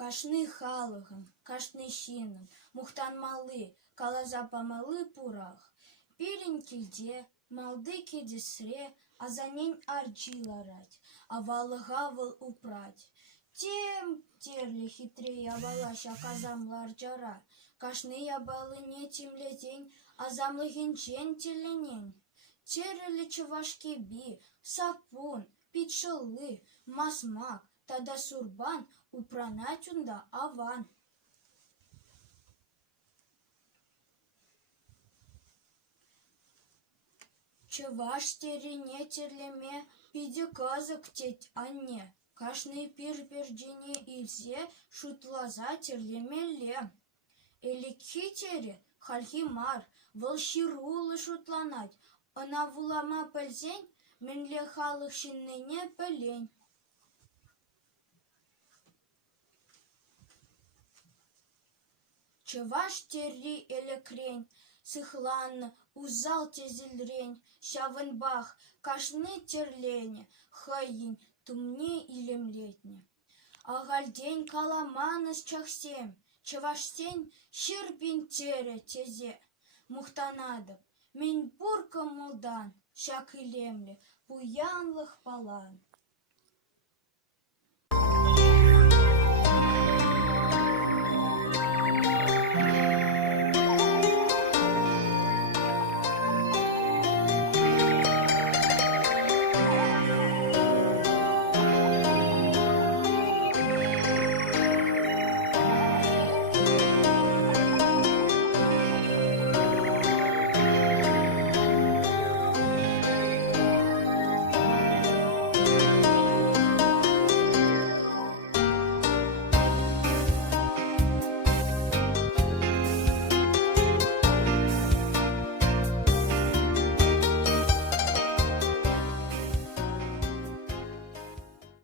Кашны халыгым, кашны шиным, мухтан малы, калаза памалы пурах. Пирень кильде, малды кедесре, а за нень арджиларать, а валыгавыл упрать. Тем терли хитрее авалаща казамларджара, кашны ябалы не тимлетень, а замлыгинчен теленень. Терли чувашки би, сапун, пичылы, масмак, тада сурбан, упранать унда аван. Чуваш терене терлеме, пиде казак теть анне, кашны пир-пирджине илсе, шутлаза терлемелле. Элекхи тере, хальхи мар, волширулы шутланать, она вулама пельзень, менле халых шинныне пелень. Чуваш терри элекрень, сыхланна, узал тезельрень, щавенбах, кашны терлене, хайин, тумне илемлетне. Агальдень каламанас чахсем, чаваштень щирпин тере тезе, мухтанадып, мен бурка молдан, щак илемле, пуянлых палан.